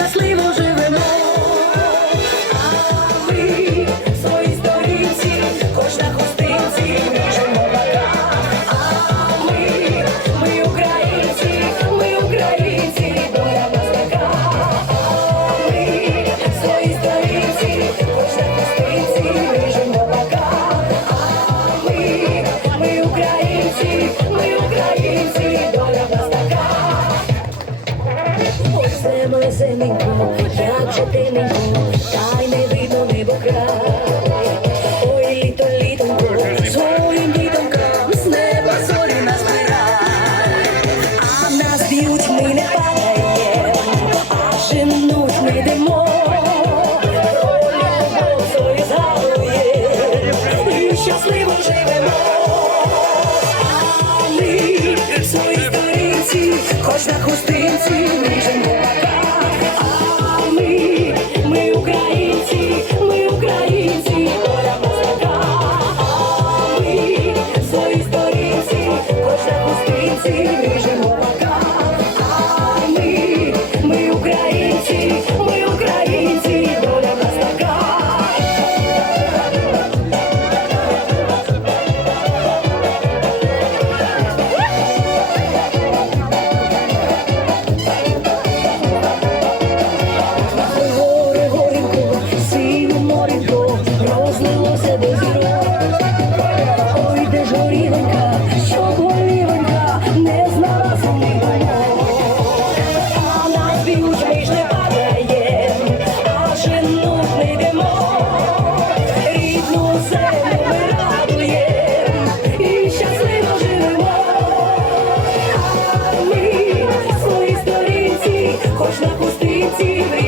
щасливо жити. Все моє земенько, як же ти не та й не видно небо край. Ой, літо, літонько, своїм дітонькам з неба зорі назбирай. А нас б'ють, не падає, а женуть ми йдемо. Солі згадує, і щасливо живемо. Кожна хустина українці, доля нас така. Горе, горенько, синю моренько, до зірок. Ой, де ж горілонька, що sentir.